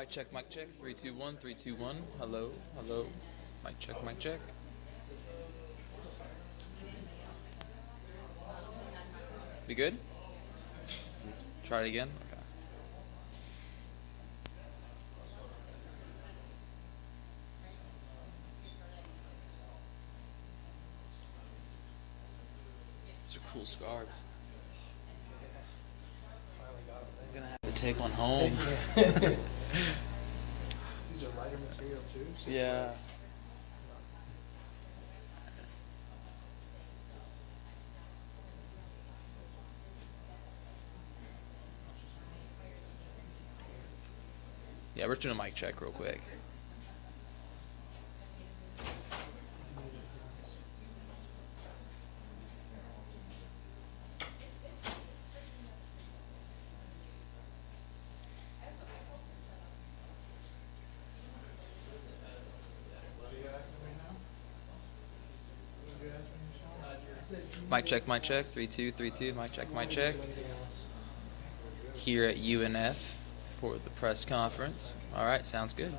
Mic check, mic check. 3, 2, 1, 3, 2, 1. Hello, hello. Mic check, mic check. We good? Try it again. Okay. These are cool scarves. I'm gonna have to take one home. These are lighter material too. So Yeah. Yeah, we're doing a mic check real quick. Mic check, mic check. 3, 2, 3, 2. Mic check, mic check. Here at UNF for the press conference. All right, sounds good.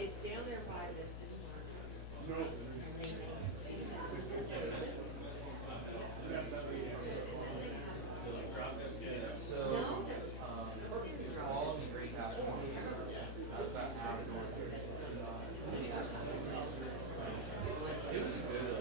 It's down there by the city market. So, all the great guys that's that outdoor. It was good.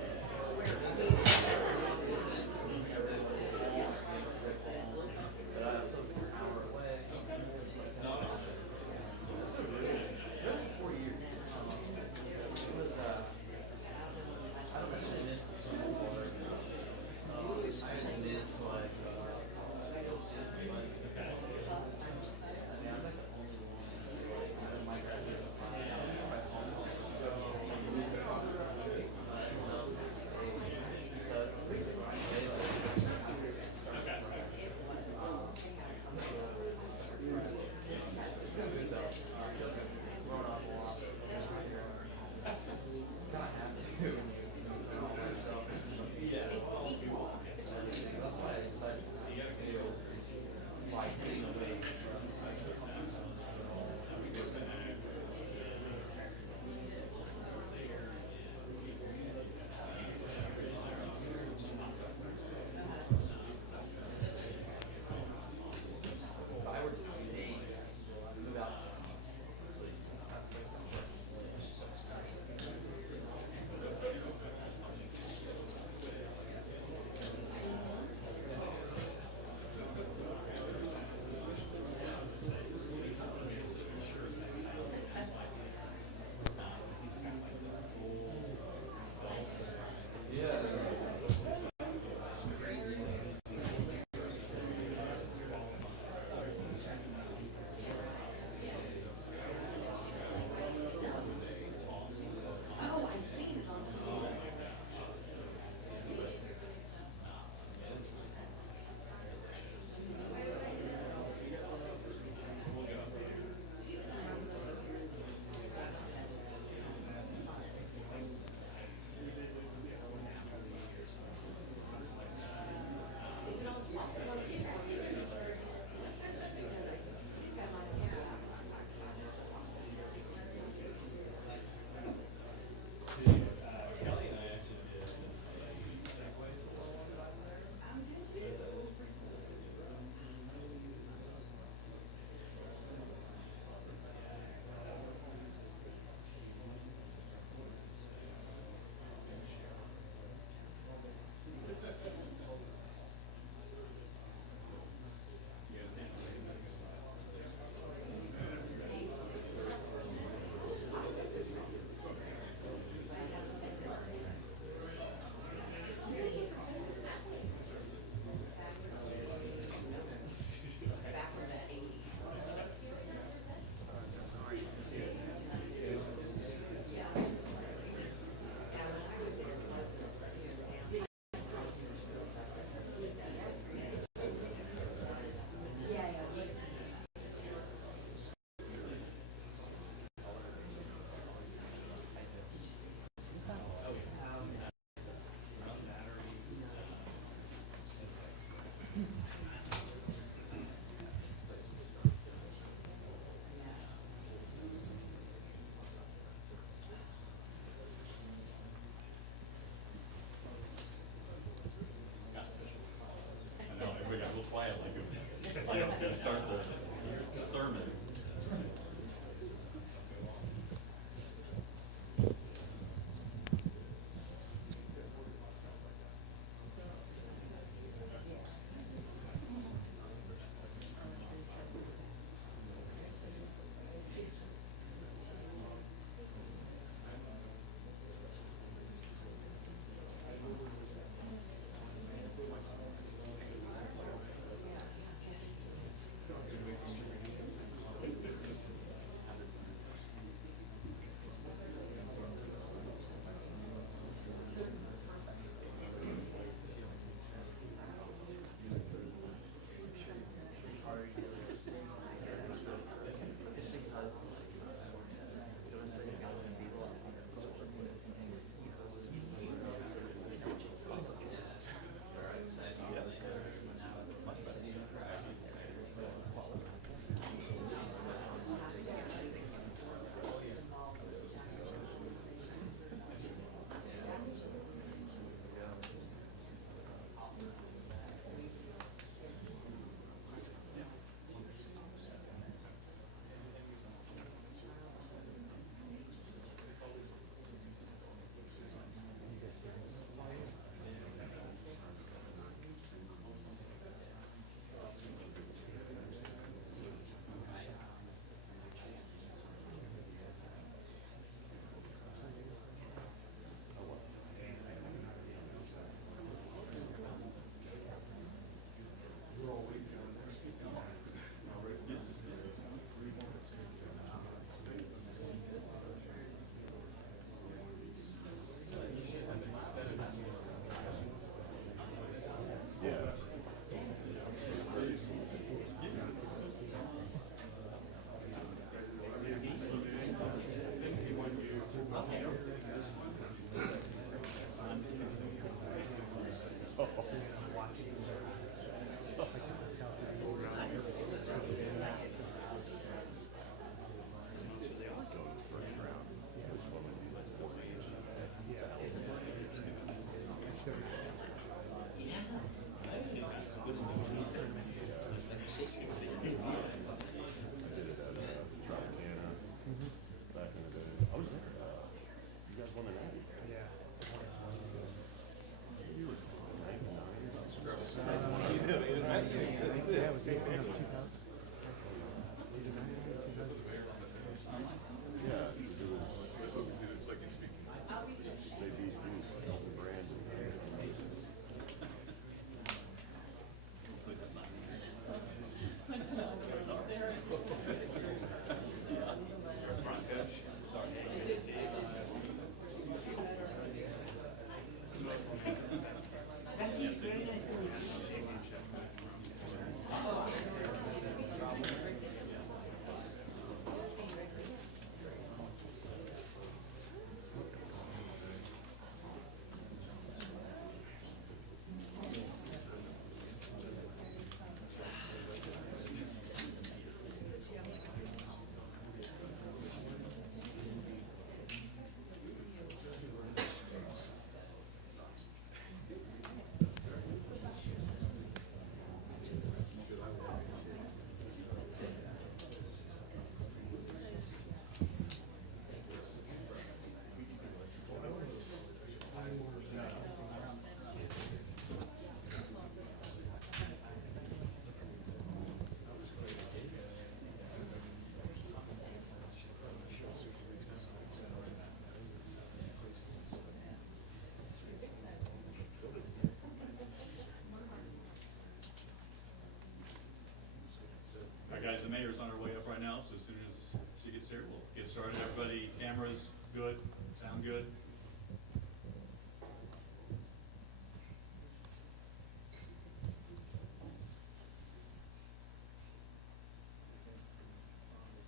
right, everybody, cameras good, sound good?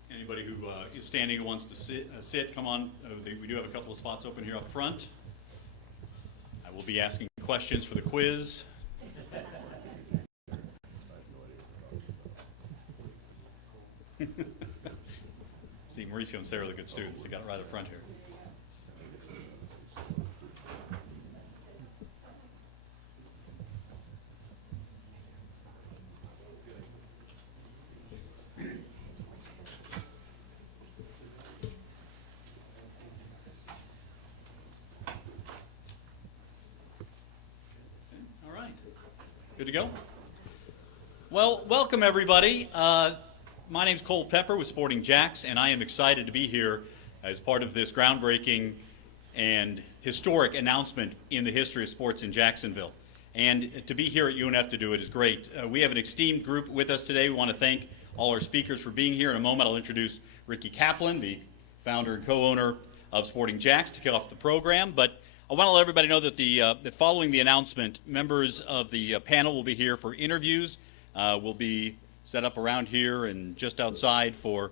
Anybody who is standing who wants to sit, come on. We do have a couple of spots open here up front. I will be asking questions for the quiz. See, Mauricio and Sarah are the good students. They got it right up front here. All right. Good to go? Well, welcome everybody. My name's Cole Pepper with Sporting JAX, and I am excited to be here as part of this groundbreaking and historic announcement in the history of sports in Jacksonville. And to be here at UNF to do it is great. We have an esteemed group with us today. We want to thank all our speakers for being here. In a moment, I'll introduce Ricky Kaplan, the founder and co-owner of Sporting JAX, to kick off the program. But I want to let everybody know that that following the announcement, members of the panel will be here for interviews. Will be set up around here and just outside for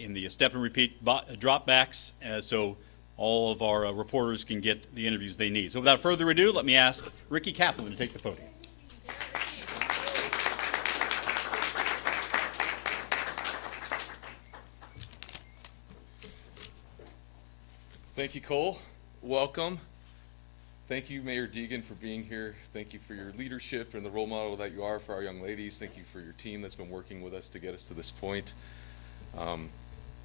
in the step and repeat dropbacks, so all of our reporters can get the interviews they need. So without further ado, let me ask Ricky Kaplan to take the podium. Thank you, Cole. Welcome. Thank you, Mayor Deegan, for being here. Thank you for your leadership and the role model that you are for our young ladies. Thank you for your team that's been working with us to get us to this point.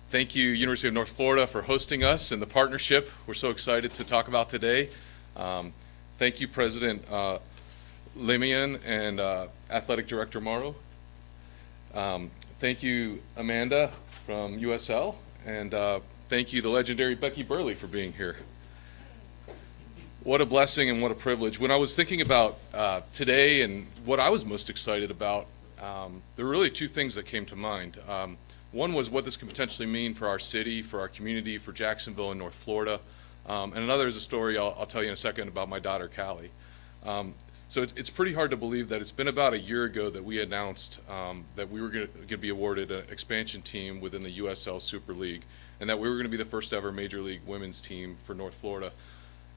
Thank you, University of North Florida, for hosting us and the partnership we're so excited to talk about today. Thank you, President Limian and Athletic Director Morrow. Thank you, Amanda from USL, and thank you, the legendary Becky Burley, for being here. What a blessing and what a privilege. When I was thinking about today and what I was most excited about, there were really two things that came to mind. One was what this could potentially mean for our city, for our community, for Jacksonville and North Florida. And another is a story I'll tell you in a second about my daughter, Callie. So it's pretty hard to believe that it's been about a year ago that we announced that we were going to be awarded an expansion team within the USL Super League, and that we were going to be the first ever Major League women's team for North Florida.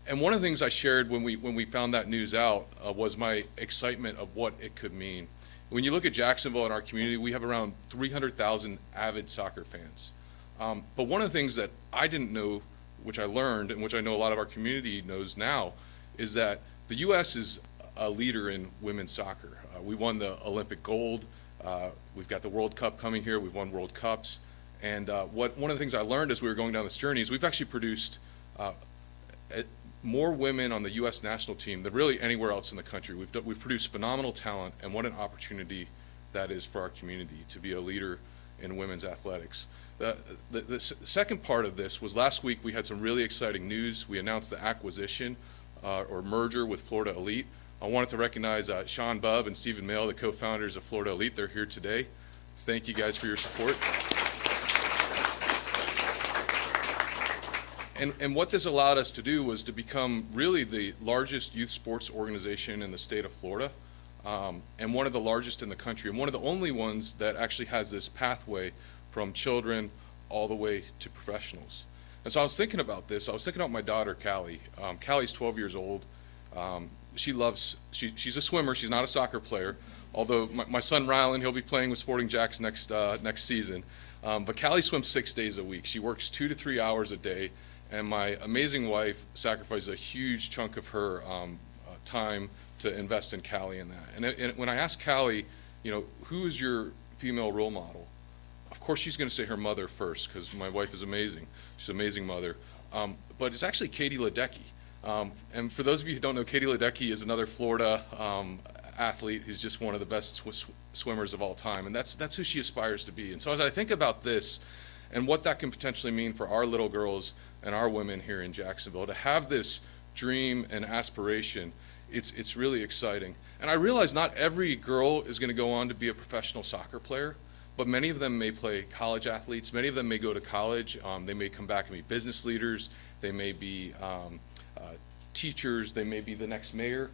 And one of the things I shared when we found that news out was my excitement of what it could mean. When you look at Jacksonville and our community, we have around 300,000 avid soccer fans. But one of the things that I didn't know, which I learned, and which I know a lot of our community knows now, is that the U.S. is a leader in women's soccer. We won the Olympic gold. We've got the World Cup coming here. We've won World Cups. And one of the things I learned as we were going down this journey is we've actually produced more women on the U.S. national team than really anywhere else in the country. We've produced phenomenal talent, and what an opportunity that is for our community to be a leader in women's athletics. The second part of this was last week we had some really exciting news. We announced the acquisition or merger with Florida Elite. I wanted to recognize Sean Bubb and Stephen Mail, the co-founders of Florida Elite. They're here today. Thank you guys for your support. And what this allowed us to do was to become really the largest youth sports organization in the state of Florida, and one of the largest in the country, and one of the only ones that actually has this pathway from children all the way to professionals. And so I was thinking about this. I was thinking about my daughter, Callie. Callie's 12 years old. She's a swimmer. She's not a soccer player, although my son, Rylan, he'll be playing with Sporting JAX next season. But Callie swims 6 days a week. She works 2 to 3 hours a day. And my amazing wife sacrifices a huge chunk of her time to invest in Callie in that. And when I asked Callie, who is your female role model? Of course, she's going to say her mother first, because my wife is amazing. She's an amazing mother. But it's actually Katie Ledecky. And for those of you who don't know, Katie Ledecky is another Florida athlete who's just one of the best swimmers of all time. And that's who she aspires to be. And so as I think about this and what that can potentially mean for our little girls and our women here in Jacksonville, to have this dream and aspiration, it's really exciting. And I realize not every girl is going to go on to be a professional soccer player, but many of them may play college athletes. Many of them may go to college. They may come back and be business leaders. They may be teachers. They may be the next mayor.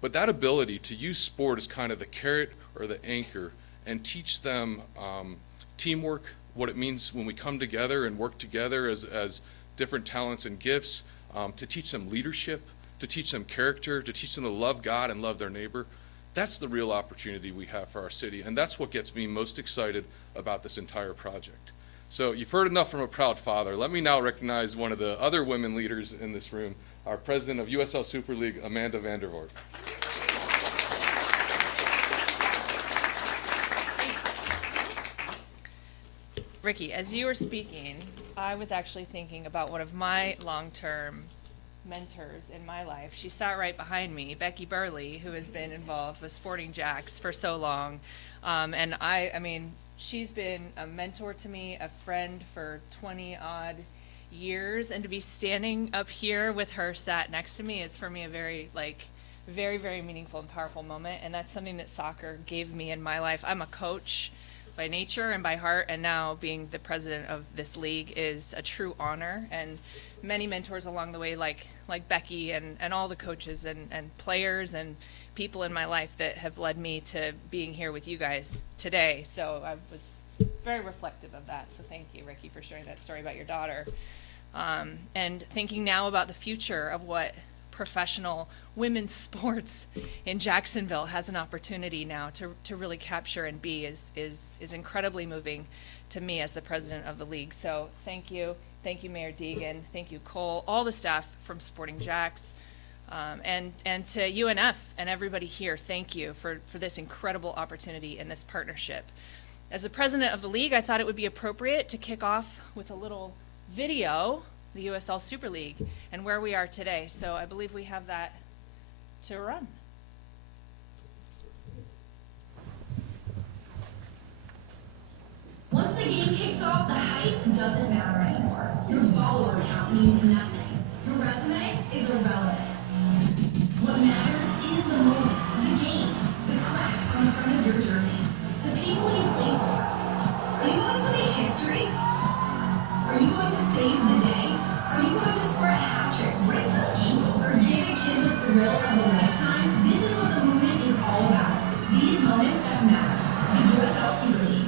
But that ability to use sport as kind of the carrot or the anchor and teach them teamwork, what it means when we come together and work together as different talents and gifts, to teach them leadership, to teach them character, to teach them to love God and love their neighbor. That's the real opportunity we have for our city, and that's what gets me most excited about this entire project. So you've heard enough from a proud father. Let me now recognize one of the other women leaders in this room, our president of USL Super League, Amanda Vandervort. Ricky, as you were speaking, I was actually thinking about one of my long-term mentors in my life. She sat right behind me, Becky Burley, who has been involved with Sporting JAX for so long. And I mean, she's been a mentor to me, a friend for 20-odd years, and to be standing up here with her sat next to me is for me a very, very meaningful and powerful moment, and that's something that soccer gave me in my life. I'm a coach by nature and by heart, and now being the president of this league is a true honor, and many mentors along the way like Becky and all the coaches and players and people in my life that have led me to being here with you guys today. So I was very reflective of that, so thank you, Ricky, for sharing that story about your daughter. And thinking now about the future of what professional women's sports in Jacksonville has an opportunity now to really capture and be is incredibly moving to me as the president of the league. So thank you Mayor Deegan, thank you Cole, all the staff from Sporting JAX, and to UNF and everybody here, thank you for this incredible opportunity and this partnership. As the president of the league, I thought it would be appropriate to kick off with a little video, the USL Super League, and where we are today. So I believe we have that to run. Once the game kicks off, the hype doesn't matter anymore. Your follower count means nothing. Your resume is irrelevant. What matters is the moment, the game, the crest on the front of your jersey, the people you play for. Are you going to make history? Are you going to save the day? Are you going to score a hat trick, break some ankles, or give a kid the thrill of a lifetime? This is what the movement is all about. These moments that matter. The USL Super League.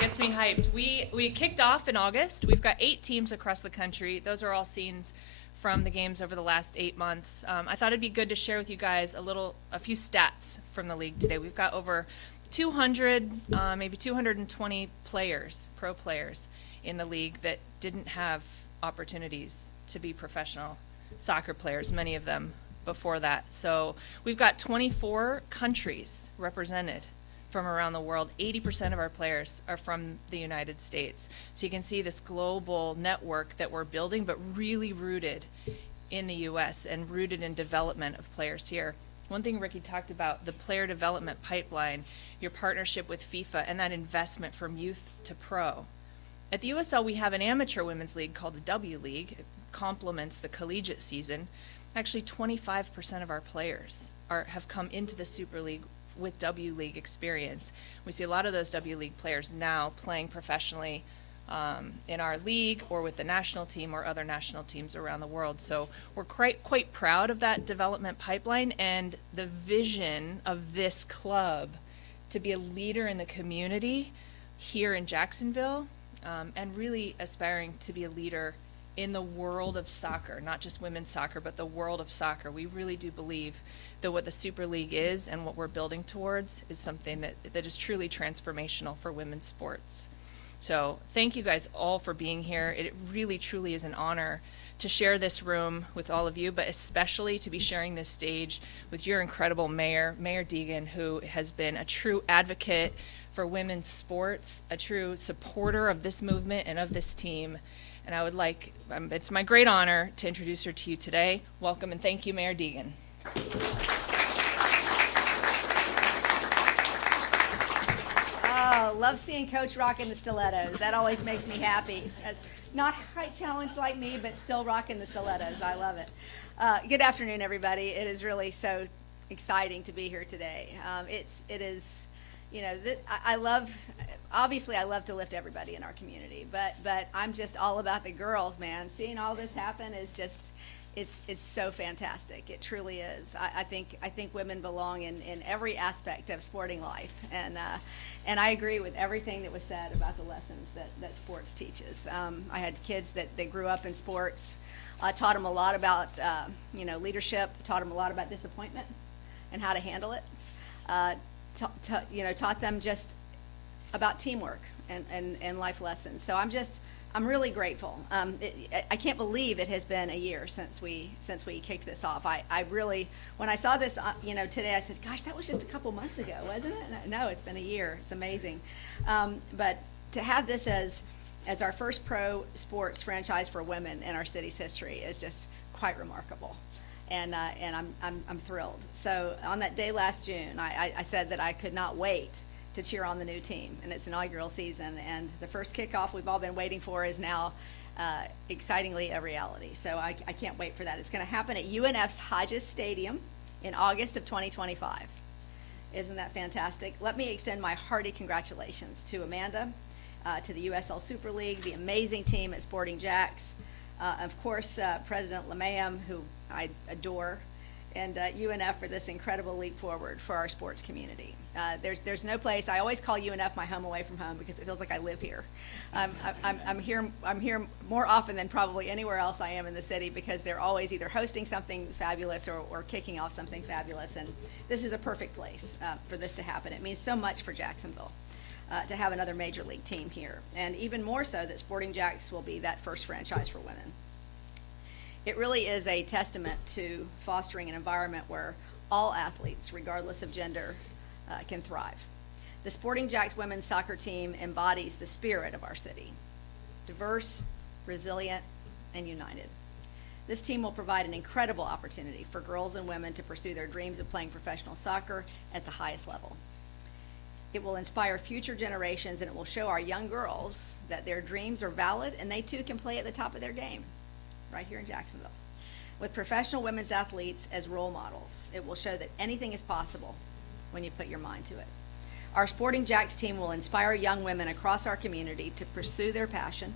Gets me hyped. We kicked off in August. We've got 8 teams across the country. Those are all scenes from the games over the last 8 months. I thought it'd be good to share with you guys a few stats from the league today. We've got over 200, maybe 220 players, pro players in the league that didn't have opportunities to be professional soccer players, many of them before that. So we've got 24 countries represented from around the world. 80% of our players are from the United States. So you can see this global network that we're building, but really rooted in the U.S. and rooted in development of players here. One thing Ricky talked about, the player development pipeline, your partnership with FIFA, and that investment from youth to pro. At the USL, we have an amateur women's league called the W League. It complements the collegiate season. Actually, 25% of our players have come into the Super League with W League experience. We see a lot of those W League players now playing professionally in our league or with the national team or other national teams around the world. So we're quite proud of that development pipeline and the vision of this club to be a leader in the community here in Jacksonville, and really aspiring to be a leader in the world of soccer, not just women's soccer, but the world of soccer. We really do believe that what the Super League is and what we're building towards is something that is truly transformational for women's sports. So thank you guys all for being here. It really, truly is an honor to share this room with all of you, but especially to be sharing this stage with your incredible mayor, Mayor Deegan, who has been a true advocate for women's sports, a true supporter of this movement and of this team. And I would like, it's my great honor to introduce her to you today. Welcome and thank you, Mayor Deegan. Oh, love seeing Coach rocking the stilettos. That always makes me happy. Not height challenged like me, but still rocking the stilettos. I love it. Good afternoon, everybody. It is really so exciting to be here today. It is, you know, I love, obviously I love to lift everybody in our community, but I'm just all about the girls, man. Seeing all this happen is just, it's so fantastic. It truly is. I think women belong in every aspect of sporting life, and I agree with everything that was said about the lessons that sports teaches. I had kids that grew up in sports. I taught them a lot about, leadership, taught them a lot about disappointment and how to handle it. Taught them just about teamwork and life lessons. So I'm really grateful. I can't believe it has been a year since we kicked this off. I really, when I saw this, today, I said, gosh, that was just a couple months ago, wasn't it? No, it's been a year. It's amazing. But to have this as our first pro sports franchise for women in our city's history is just quite remarkable, and I'm thrilled. So on that day last June, I said that I could not wait to cheer on the new team in its inaugural season, and the first kickoff we've all been waiting for is now excitingly a reality. So I can't wait for that. It's going to happen at UNF's Hodges Stadium in August of 2025. Isn't that fantastic? Let me extend my hearty congratulations to Amanda, to the USL Super League, the amazing team at Sporting JAX, of course, President Lamam, who I adore, and UNF for this incredible leap forward for our sports community. There's no place, I always call UNF my home away from home because it feels like I live here. I'm here more often than probably anywhere else I am in the city because they're always either hosting something fabulous or kicking off something fabulous, and this is a perfect place for this to happen. It means so much for Jacksonville. To have another major league team here, and even more so that Sporting JAX will be that first franchise for women. It really is a testament to fostering an environment where all athletes, regardless of gender, can thrive. The Sporting JAX women's soccer team embodies the spirit of our city: diverse, resilient, and united. This team will provide an incredible opportunity for girls and women to pursue their dreams of playing professional soccer at the highest level. It will inspire future generations, and it will show our young girls that their dreams are valid and they too can play at the top of their game right here in Jacksonville. With professional women's athletes as role models, it will show that anything is possible when you put your mind to it. Our Sporting JAX team will inspire young women across our community to pursue their passion,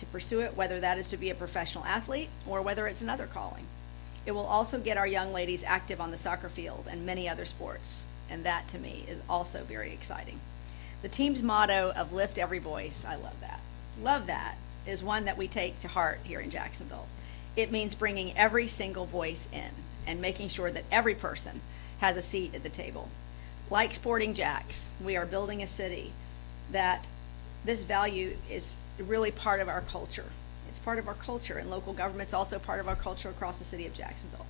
to pursue it whether that is to be a professional athlete or whether it's another calling. It will also get our young ladies active on the soccer field and many other sports. And that, to me, is also very exciting. The team's motto of lift every voice, I love that. Love that is one that we take to heart here in Jacksonville. It means bringing every single voice in and making sure that every person has a seat at the table. Like Sporting JAX, we are building a city that this value is really part of our culture. It's part of our culture, and local government's also part of our culture across the city of Jacksonville.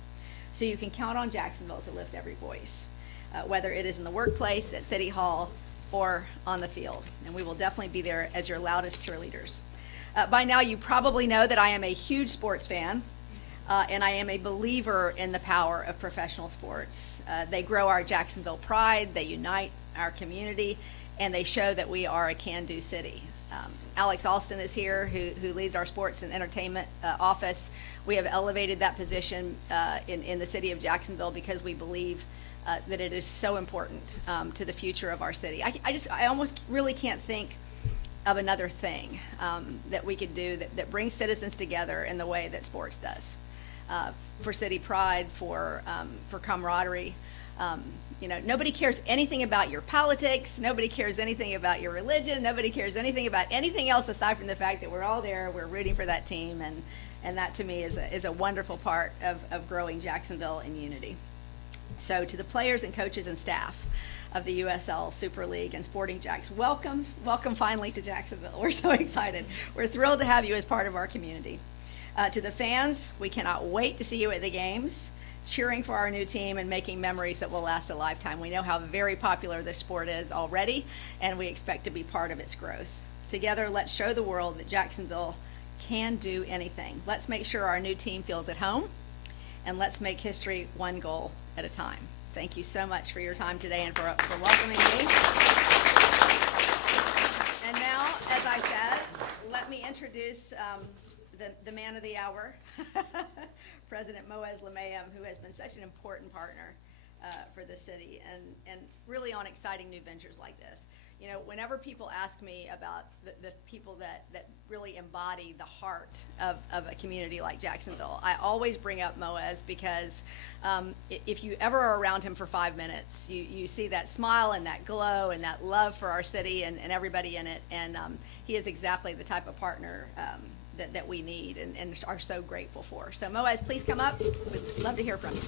So you can count on Jacksonville to lift every voice. Whether it is in the workplace, at City Hall, or on the field. And we will definitely be there as your loudest cheerleaders. By now, you probably know that I am a huge sports fan, and I am a believer in the power of professional sports. They grow our Jacksonville pride, they unite our community, and they show that we are a can-do city. Alex Alston is here, who leads our sports and entertainment office. We have elevated that position in the city of Jacksonville because we believe that it is so important to the future of our city. I almost really can't think of another thing that we could do that brings citizens together in the way that sports does. For city pride, for camaraderie. Nobody cares anything about your politics. Nobody cares anything about your religion. Nobody cares anything about anything else aside from the fact that we're all there, we're rooting for that team, and that to me is a wonderful part of growing Jacksonville in unity. So to the players and coaches and staff of the USL Super League and Sporting JAX, welcome finally to Jacksonville. We're so excited. We're thrilled to have you as part of our community. To the fans, we cannot wait to see you at the games, cheering for our new team and making memories that will last a lifetime. We know how very popular this sport is already, and we expect to be part of its growth. Together, let's show the world that Jacksonville can do anything. Let's make sure our new team feels at home, and let's make history one goal at a time. Thank you so much for your time today and for welcoming me. And now, as I said, let me introduce the man of the hour, President Moaz Lamayam, who has been such an important partner for the city and really on exciting new ventures like this. You know, whenever people ask me about the people that really embody the heart of a community like Jacksonville, I always bring up Moaz because if you ever are around him for 5 minutes, you see that smile and that glow and that love for our city and everybody in it. And he is exactly the type of partner that we need and are so grateful for. So Moaz, please come up. We'd love to hear from you.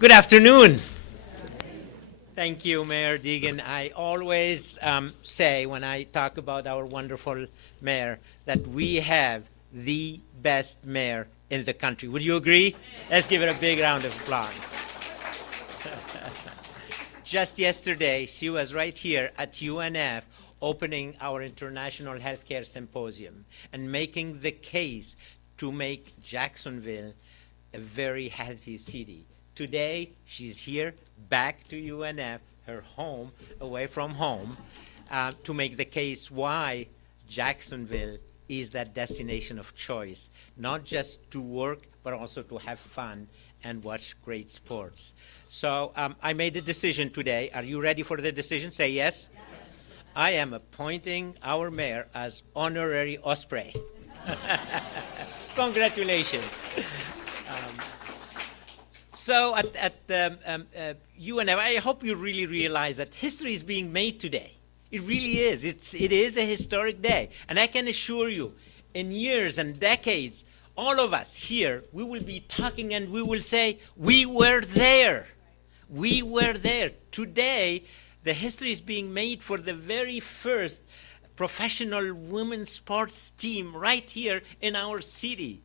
Good afternoon. Thank you, Mayor Deegan. I always say when I talk about our wonderful mayor that we have the best mayor in the country. Would you agree? Let's give it a big round of applause. Just yesterday, she was right here at UNF opening our International Healthcare Symposium and making the case to make Jacksonville a very healthy city. Today, she's here back to UNF, her home, away from home, to make the case why Jacksonville is that destination of choice, not just to work, but also to have fun and watch great sports. So I made a decision today. Are you ready for the decision? Say yes. Yes. I am appointing our mayor as honorary Osprey. Congratulations. So at UNF, I hope you really realize that history is being made today. It really is. It is a historic day. And I can assure you, in years and decades, all of us here, we will be talking and we will say, we were there. We were there. Today, the history is being made for the very first professional women's sports team right here in our city.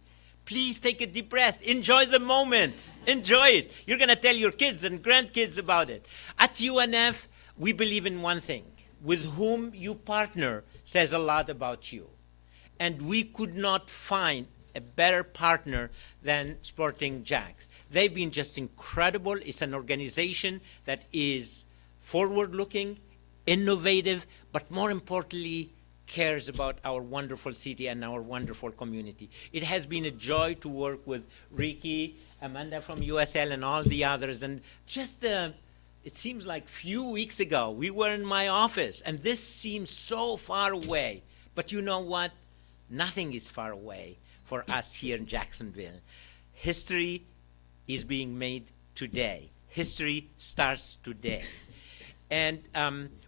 Please take a deep breath. Enjoy the moment. Enjoy it. You're going to tell your kids and grandkids about it. At UNF, we believe in one thing. With whom you partner says a lot about you. And we could not find a better partner than Sporting JAX. They've been just incredible. It's an organization that is forward-looking, innovative, but more importantly, cares about our wonderful city and our wonderful community. It has been a joy to work with Ricky, Amanda from USL, and all the others. And just, it seems like few weeks ago, we were in my office, and this seems so far away. But you know what? Nothing is far away for us here in Jacksonville. History is being made today. History starts today. And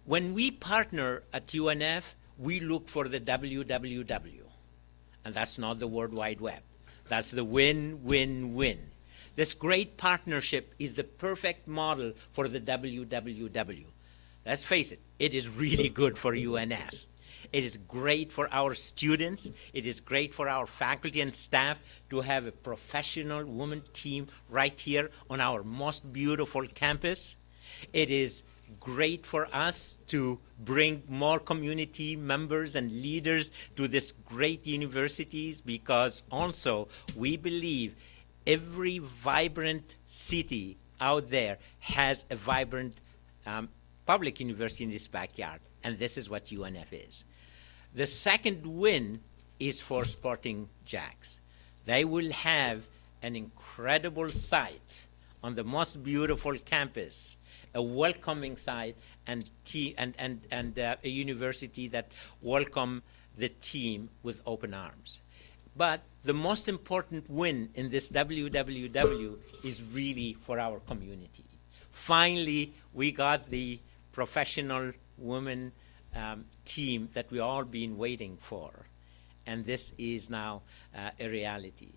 when we partner at UNF, we look for the WWW. And that's not the World Wide Web. That's the win, win, win. This great partnership is the perfect model for the WWW. Let's face it, it is really good for UNF. It is great for our students. It is great for our faculty and staff to have a professional women team right here on our most beautiful campus. It is great for us to bring more community members and leaders to this great universities because also we believe every vibrant city out there has a vibrant public university in its backyard, and this is what UNF is. The second win is for Sporting JAX. They will have an incredible site on the most beautiful campus, a welcoming site, and a university that welcome the team with open arms. But the most important win in this WWW is really for our community. Finally, we got the professional women team that we all been waiting for, and this is now a reality.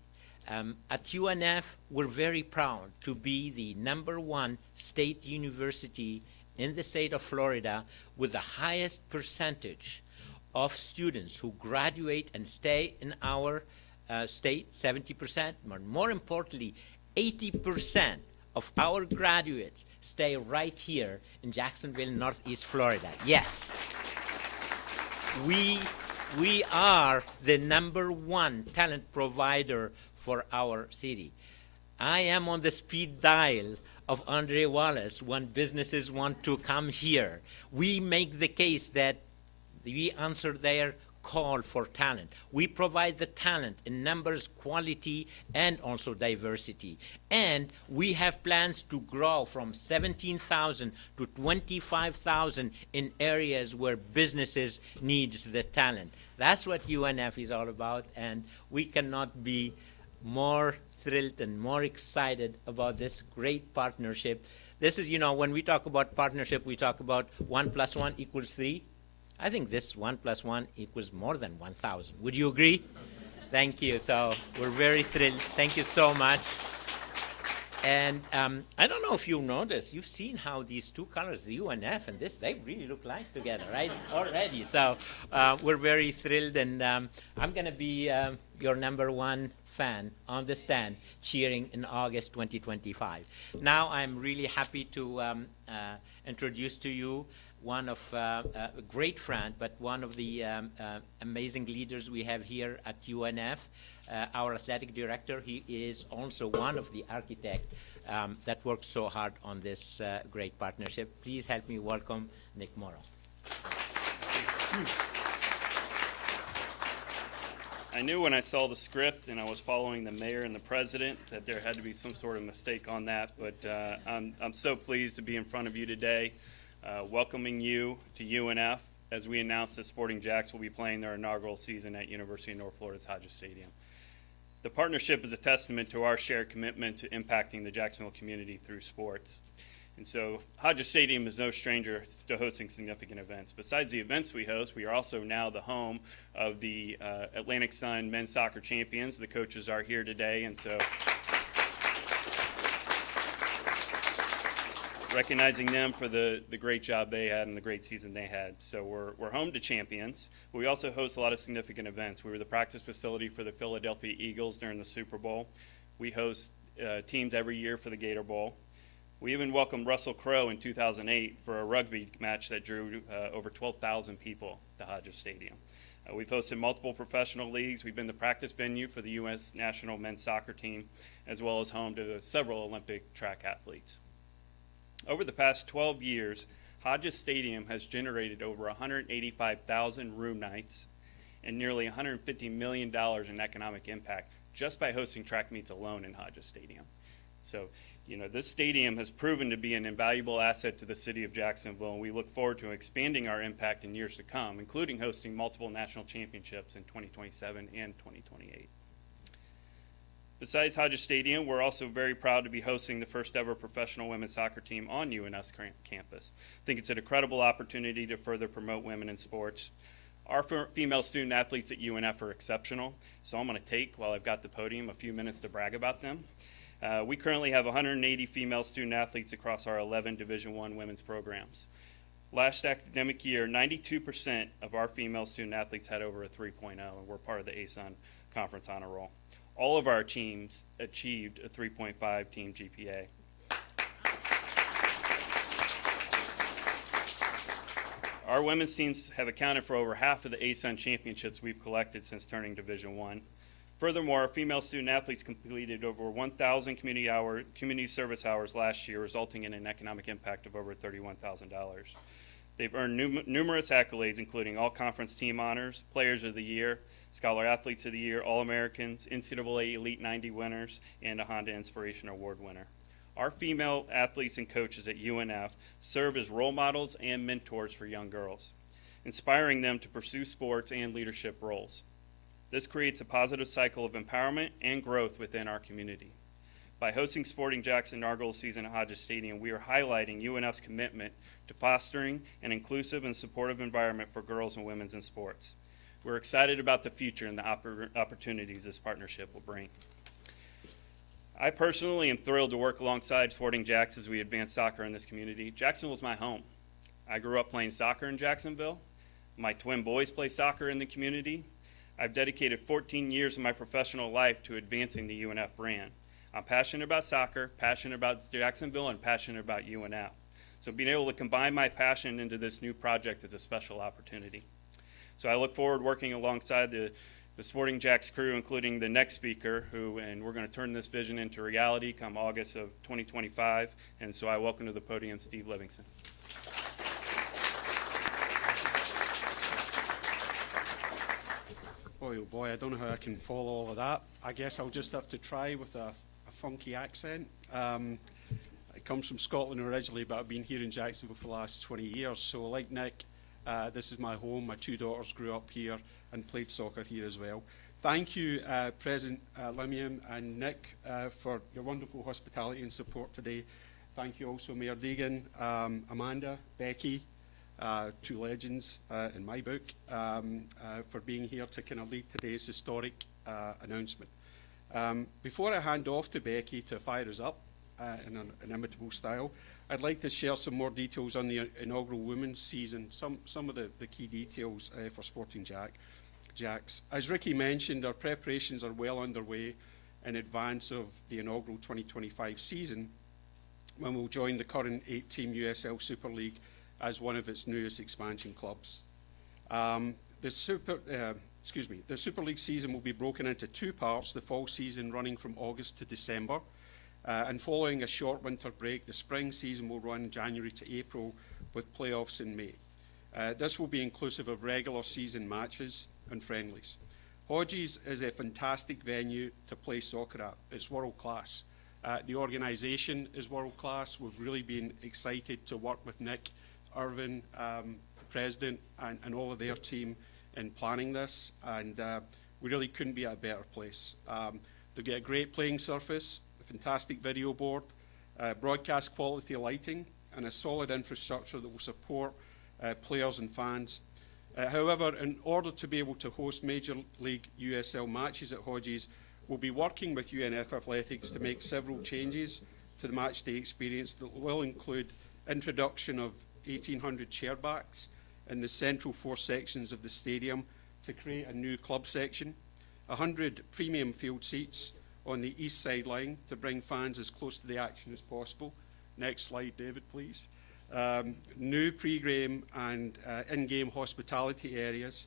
At UNF, we're very proud to be the #1 state university in the state of Florida with the highest percentage of students who graduate and stay in our state, 70%, but more importantly, 80% of our graduates stay right here in Jacksonville, Northeast Florida. Yes. We are the #1 talent provider for our city. I am on the speed dial of Andre Wallace when businesses want to come here. We make the case that we answer their call for talent. We provide the talent in numbers, quality, and also diversity. And we have plans to grow from 17,000 to 25,000 in areas where businesses needs the talent. That's what UNF is all about, and we cannot be more thrilled and more excited about this great partnership. This is, when we talk about partnership, we talk about 1 + 1 = 3. I think this 1 + 1 = more than 1,000. Would you agree? Thank you. So we're very thrilled. Thank you so much. And I don't know if you noticed, you've seen how these two colors, the UNF and this, they really look nice together, right? Already. So we're very thrilled, and I'm going to be your #1 fan on the stand cheering in August 2025. Now I'm really happy to introduce to you one of a great friend, but one of the amazing leaders we have here at UNF, our athletic director. He is also one of the architects that worked so hard on this great partnership. Please help me welcome Nick Morrow. I knew when I saw the script and I was following the mayor and the president that there had to be some sort of mistake on that, but I'm so pleased to be in front of you today, welcoming you to UNF as we announce that Sporting JAX will be playing their inaugural season at University of North Florida's Hodges Stadium. The partnership is a testament to our shared commitment to impacting the Jacksonville community through sports. And so Hodges Stadium is no stranger to hosting significant events. Besides the events we host, we are also now the home of the Atlantic Sun men's soccer champions. The coaches are here today, and so recognizing them for the great job they had and the great season they had. So we're home to champions. We also host a lot of significant events. We were the practice facility for the Philadelphia Eagles during the Super Bowl. We host teams every year for the Gator Bowl. We even welcomed Russell Crowe in 2008 for a rugby match that drew over 12,000 people to Hodges Stadium. We've hosted multiple professional leagues. We've been the practice venue for the U.S. national men's soccer team, as well as home to several Olympic track athletes. Over the past 12 years, Hodges Stadium has generated over 185,000 room nights and nearly $150 million in economic impact just by hosting track meets alone in Hodges Stadium. So, this stadium has proven to be an invaluable asset to the city of Jacksonville, and we look forward to expanding our impact in years to come, including hosting multiple national championships in 2027 and 2028. Besides Hodges Stadium, we're also very proud to be hosting the first ever professional women's soccer team on UNF's campus. I think it's an incredible opportunity to further promote women in sports. Our female student athletes at UNF are exceptional, so I'm going to take, while I've got the podium, a few minutes to brag about them. We currently have 180 female student athletes across our 11 Division I women's programs. Last academic year, 92% of our female student athletes had over a 3.0, and we're part of the ASUN Conference Honor Roll. All of our teams achieved a 3.5 team GPA. Our women's teams have accounted for over half of the ASUN championships we've collected since turning Division I. Furthermore, our female student athletes completed over 1,000 community service hours last year, resulting in an economic impact of over $31,000. They've earned numerous accolades, including all-conference team honors, Players of the Year, Scholar Athletes of the Year, All-Americans, NCAA Elite 90 winners, and a Honda Inspiration Award winner. Our female athletes and coaches at UNF serve as role models and mentors for young girls, inspiring them to pursue sports and leadership roles. This creates a positive cycle of empowerment and growth within our community. By hosting Sporting JAX inaugural season at Hodges Stadium, we are highlighting UNF's commitment to fostering an inclusive and supportive environment for girls and women in sports. We're excited about the future and the opportunities this partnership will bring. I personally am thrilled to work alongside Sporting JAX as we advance soccer in this community. Jacksonville is my home. I grew up playing soccer in Jacksonville. My twin boys play soccer in the community. I've dedicated 14 years of my professional life to advancing the UNF brand. I'm passionate about soccer, passionate about Jacksonville, and passionate about UNF. So being able to combine my passion into this new project is a special opportunity. So I look forward to working alongside the The Sporting JAX crew, including the next speaker, and we're going to turn this vision into reality come August of 2025. And so I welcome to the podium Steve Livingston. Boy, oh boy, I don't know how I can follow all of that. I guess I'll just have to try with a funky accent. It comes from Scotland originally, but I've been here in Jacksonville for the last 20 years. So like Nick, this is my home. My two daughters grew up here and played soccer here as well. Thank you, President Limian and Nick, for your wonderful hospitality and support today. Thank you also, Mayor Deegan, Amanda, Becky, two legends in my book, for being here to kind of lead today's historic announcement. Before I hand off to Becky to fire us up in an inimitable style, I'd like to share some more details on the inaugural women's season, some of the key details for Sporting JAX. As Ricky mentioned, our preparations are well underway in advance of the inaugural 2025 season, when we'll join the current 8-team USL Super League as one of its newest expansion clubs. The Super League season will be broken into two parts, the fall season running from August to December, and following a short winter break, the spring season will run January to April with playoffs in May. This will be inclusive of regular season matches and friendlies. Hodges is a fantastic venue to play soccer at. It's world class. The organisation is world class. We've really been excited to work with Nick, Irvin, the president, and all of their team in planning this, and we really couldn't be at a better place. They'll get a great playing surface, a fantastic video board, broadcast quality lighting, and a solid infrastructure that will support players and fans. However, in order to be able to host Major League USL matches at Hodges, we'll be working with UNF Athletics to make several changes to the match day experience that will include introduction of 1,800 chairbacks in the central four sections of the stadium to create a new club section, 100 premium field seats on the east side line to bring fans as close to the action as possible. Next slide, David, please. New pre-game and in-game hospitality areas,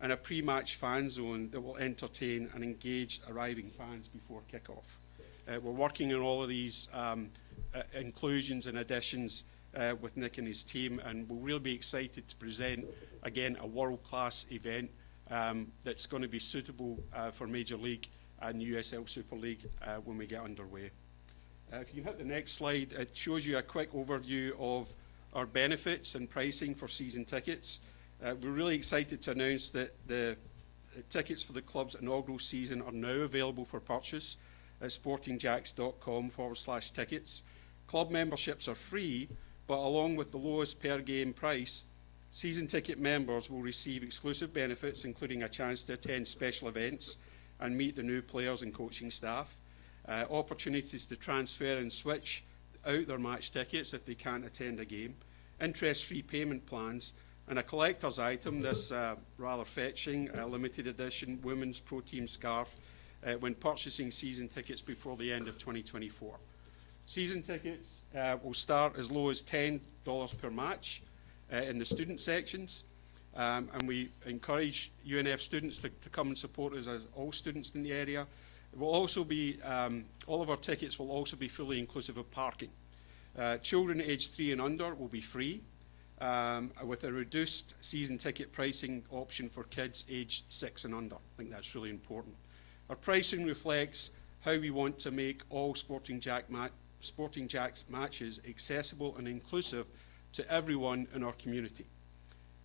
and a pre-match fan zone that will entertain and engage arriving fans before kick-off. We're working on all of these inclusions and additions with Nick and his team, and we'll really be excited to present, again, a world-class event that's going to be suitable for Major League and USL Super League when we get underway. If you hit the next slide, it shows you a quick overview of our benefits and pricing for season tickets. We're really excited to announce that the tickets for the club's inaugural season are now available for purchase at sportingjax.com/tickets. Club memberships are free, but along with the lowest per game price, season ticket members will receive exclusive benefits, including a chance to attend special events and meet the new players and coaching staff, opportunities to transfer and switch out their match tickets if they can't attend a game, interest-free payment plans, and a collector's item, this rather fetching limited edition women's pro team scarf when purchasing season tickets before the end of 2024. Season tickets will start as low as $10 per match in the student sections, and we encourage UNF students to come and support us as all students in the area. It will also be, all of our tickets will also be fully inclusive of parking. Children aged 3 and under will be free, with a reduced season ticket pricing option for kids aged 6 and under. I think that's really important. Our pricing reflects how we want to make all Sporting JAX matches accessible and inclusive to everyone in our community.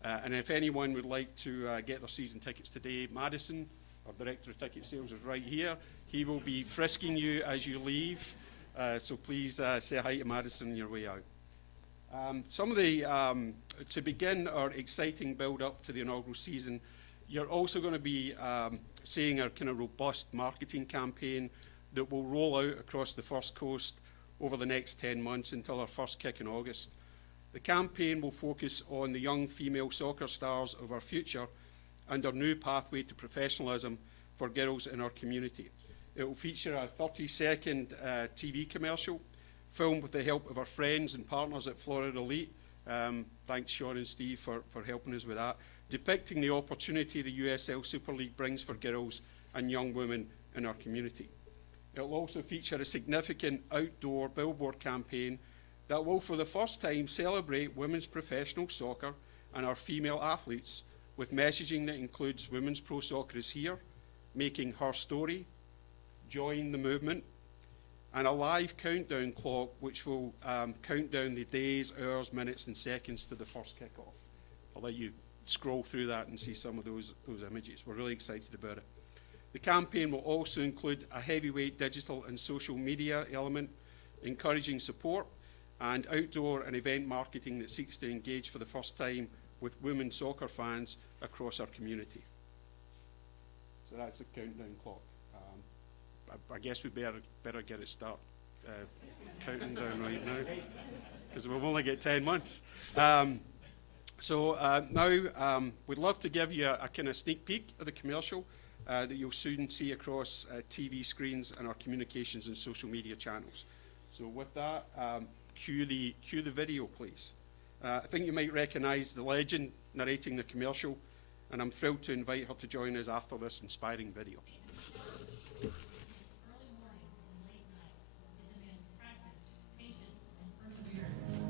And if anyone would like to get their season tickets today, Madison, our Director of Ticket Sales, is right here. He will be frisking you as you leave, so please say hi to Madison on your way out. Some of the, to begin our exciting build-up to the inaugural season, you're also going to be seeing a kind of robust marketing campaign that will roll out across the First Coast over the next 10 months until our first kick in August. The campaign will focus on the young female soccer stars of our future and our new pathway to professionalism for girls in our community. It will feature a 30-second TV commercial filmed with the help of our friends and partners at Florida Elite. Thanks, Sean and Steve, for helping us with that. depicting the opportunity the USL Super League brings for girls and young women in our community. It will also feature a significant outdoor billboard campaign that will for the first time celebrate women's professional soccer and our female athletes with messaging that includes women's pro soccer is here, making her story, join the movement, and a live countdown clock which will count down the days, hours, minutes and seconds to the first kickoff. I'll let you scroll through that and see some of those images. We're really excited about it. The campaign will also include a heavyweight digital and social media element, encouraging support, and outdoor and event marketing that seeks to engage for the first time with women soccer fans across our community. So that's the countdown clock. I guess we better get it started counting down right now, because we've only got 10 months. Now we'd love to give you a kind of sneak peek of the commercial that you'll soon see across TV screens and our communications and social media channels. So with that, cue the video, please. I think you might recognize the legend narrating the commercial, and I'm thrilled to invite her to join us after this inspiring video. Early mornings and late nights, it demands practice, patience, and perseverance.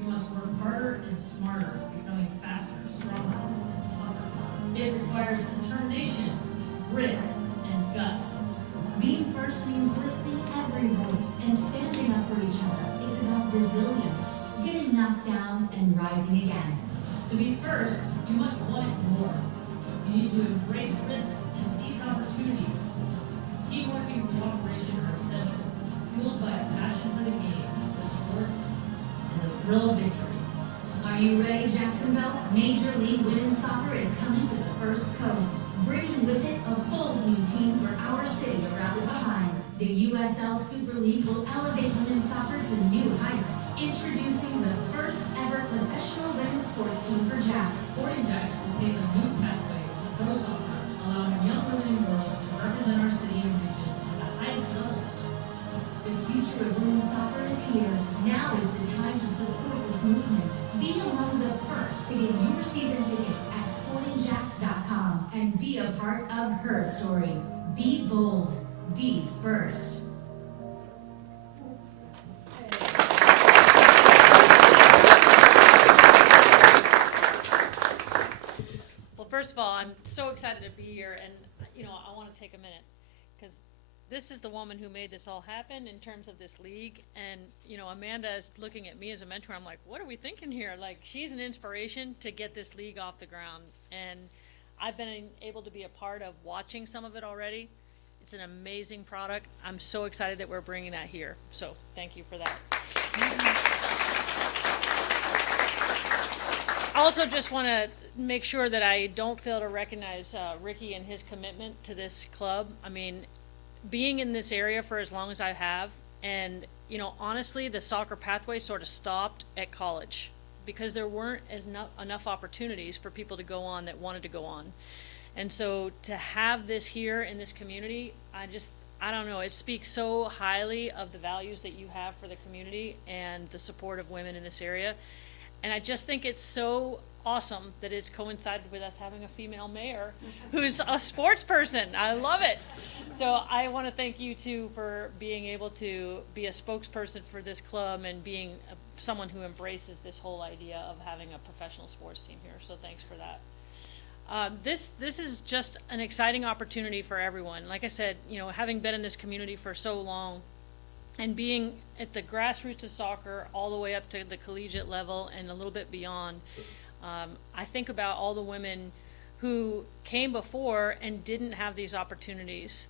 You must work harder and smarter, becoming faster, stronger, and tougher. It requires determination, grit, and guts. Being first means lifting every voice and standing up for each other. It's about resilience, getting knocked down and rising again. To be first, you must want it more. You need to embrace risks and seize opportunities. Teamwork and cooperation are essential, fueled by a passion for the game, the sport, and the thrill of victory. Are you ready, Jacksonville? Major League Women's Soccer is coming to the First Coast, bringing with it a bold new team for our city to rally behind. The USL Super League will elevate women's soccer to new heights, introducing the first ever professional women's sports team for JAX. Sporting JAX will pave a new pathway to pro soccer, allowing young women and girls to represent our city and region at the highest levels. The future of women's soccer is here. Now is the time to support this movement. Be among the first to get your season tickets at sportingjax.com and be a part of her story. Be bold. Be first. Well, first of all, I'm so excited to be here, and I want to take a minute because this is the woman who made this all happen in terms of this league. And Amanda is looking at me as a mentor. I'm like, what are we thinking here? Like, she's an inspiration to get this league off the ground, and I've been able to be a part of watching some of it already. It's an amazing product. I'm so excited that we're bringing that here. So thank you for that. I also just want to make sure that I don't fail to recognize Ricky and his commitment to this club. I mean, being in this area for as long as I have, and honestly, the soccer pathway sort of stopped at college because there weren't enough opportunities for people to go on that wanted to go on. And so to have this here in this community, I don't know, it speaks so highly of the values that you have for the community and the support of women in this area. And I just think it's so awesome that it's coincided with us having a female mayor who's a sports person. I love it. So I want to thank you too for being able to be a spokesperson for this club and being someone who embraces this whole idea of having a professional sports team here. So thanks for that. This is just an exciting opportunity for everyone. Like I said, having been in this community for so long and being at the grassroots of soccer all the way up to the collegiate level and a little bit beyond, I think about all the women who came before and didn't have these opportunities.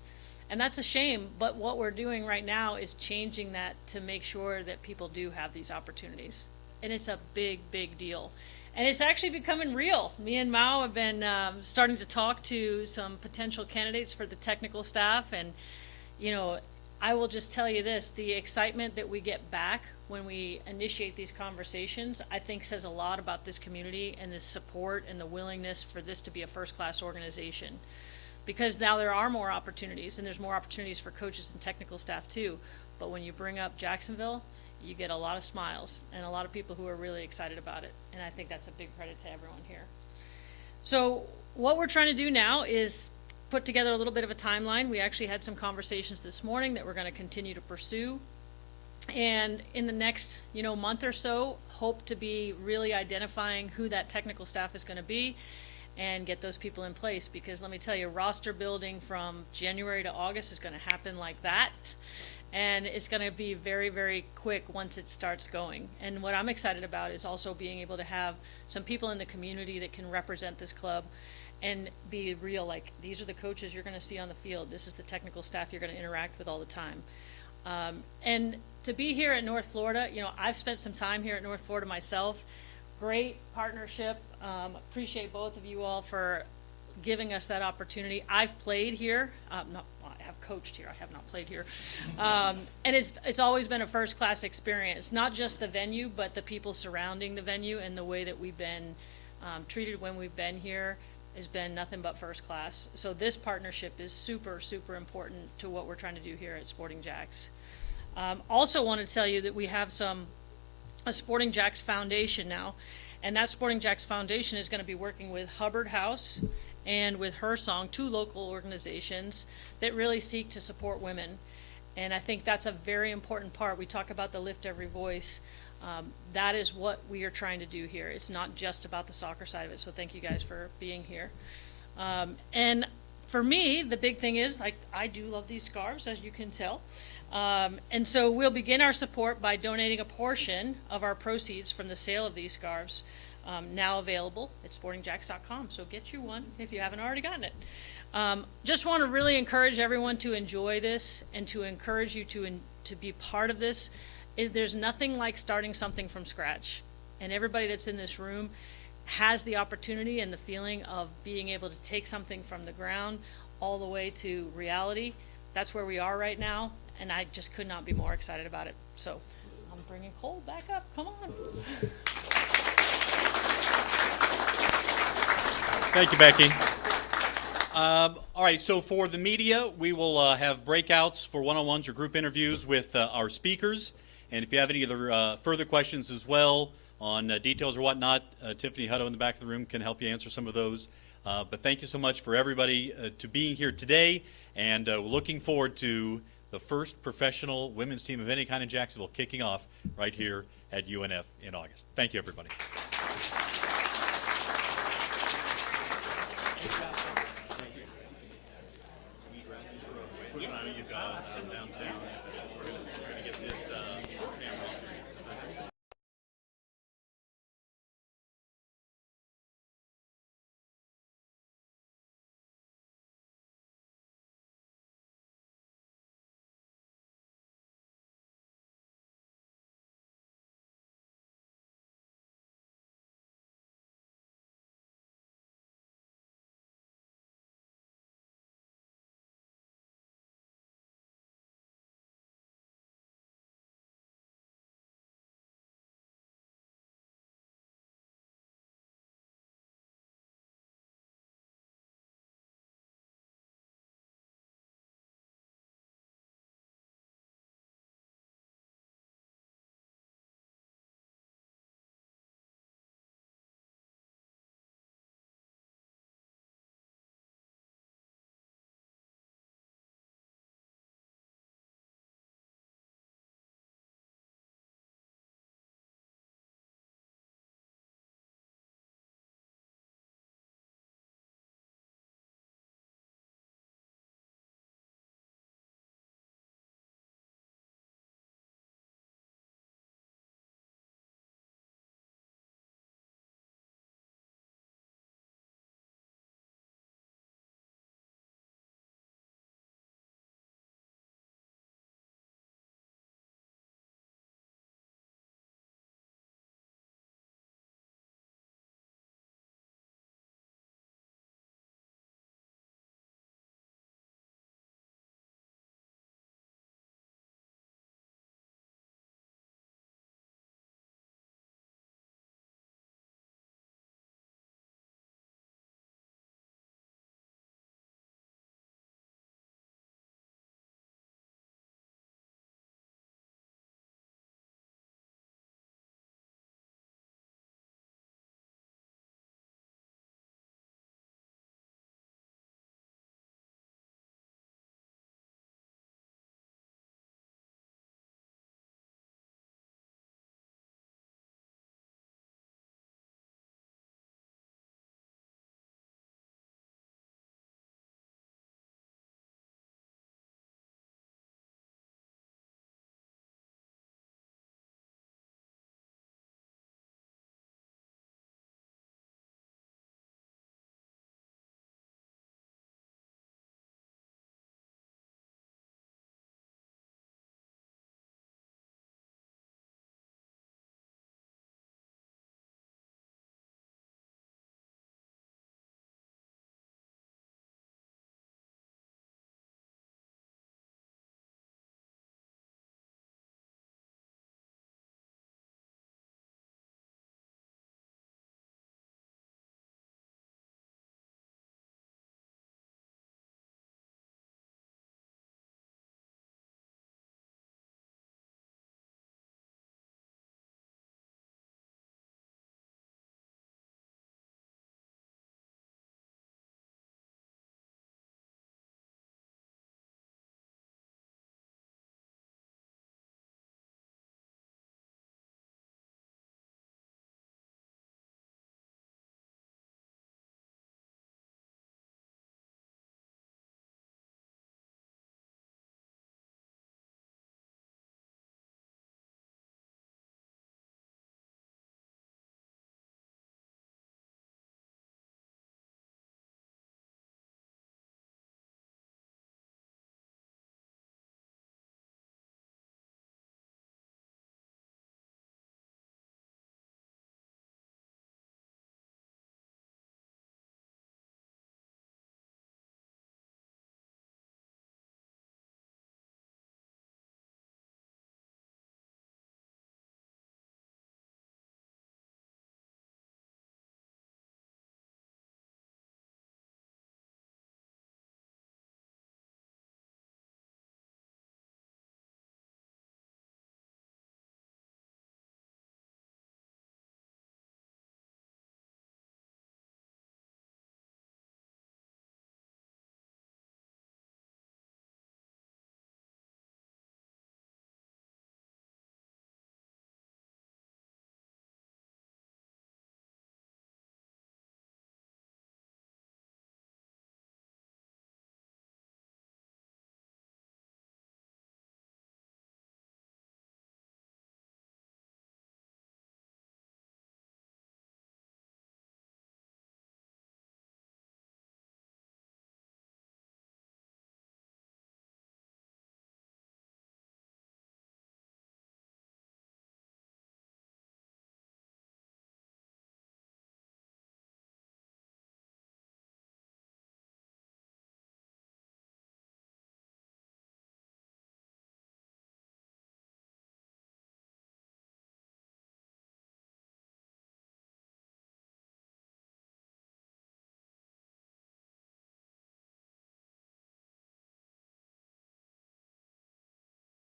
And that's a shame, but what we're doing right now is changing that to make sure that people do have these opportunities. And it's a big, big deal. And it's actually becoming real. Me and Mao have been starting to talk to some potential candidates for the technical staff. And, I will just tell you this, the excitement that we get back when we initiate these conversations, I think says a lot about this community and the support and the willingness for this to be a first-class organization. Because now there are more opportunities, and there's more opportunities for coaches and technical staff too. But when you bring up Jacksonville, you get a lot of smiles and a lot of people who are really excited about it. And I think that's a big credit to everyone here. So what we're trying to do now is put together a little bit of a timeline. We actually had some conversations this morning that we're going to continue to pursue. And in the next, month or so, hope to be really identifying who that technical staff is going to be and get those people in place. Because let me tell you, roster building from January to August is going to happen like that. And it's going to be very, very quick once it starts going. And what I'm excited about is also being able to have some people in the community that can represent this club and be real, like, these are the coaches you're going to see on the field. This is the technical staff you're going to interact with all the time. And to be here at North Florida, I've spent some time here at North Florida myself. Great partnership. Appreciate both of you all for giving us that opportunity. I've played here. I have coached here. I have not played here. And it's always been a first-class experience, not just the venue, but the people surrounding the venue and the way that we've been treated when we've been here has been nothing but first class. So this partnership is super, super important to what we're trying to do here at Sporting JAX. Also want to tell you that we have a Sporting JAX Foundation now, and that Sporting JAX Foundation is going to be working with Hubbard House and with Her Song, two local organizations that really seek to support women. And I think that's a very important part. We talk about the Lift Every Voice. That is what we are trying to do here. It's not just about the soccer side of it, so thank you guys for being here. And for me, the big thing is, I do love these scarves, as you can tell. And so we'll begin our support by donating a portion of our proceeds from the sale of these scarves, now available at sportingjax.com. So get you one if you haven't already gotten it. Just want to really encourage everyone to enjoy this and to encourage you to be part of this. There's nothing like starting something from scratch. And everybody that's in this room has the opportunity and the feeling of being able to take something from the ground all the way to reality. That's where we are right now, and I just could not be more excited about it. So I'm bringing Cole back up. Come on. Thank you, Becky. All right, so for the media, we will have breakouts for one-on-ones or group interviews with our speakers. And if you have any other further questions as well on details or whatnot, Tiffany Hutto in the back of the room can help you answer some of those. But thank you so much for everybody to being here today, and we're looking forward to the first professional women's team of any kind in Jacksonville kicking off right here at UNF in August. Thank you, everybody. Downtown.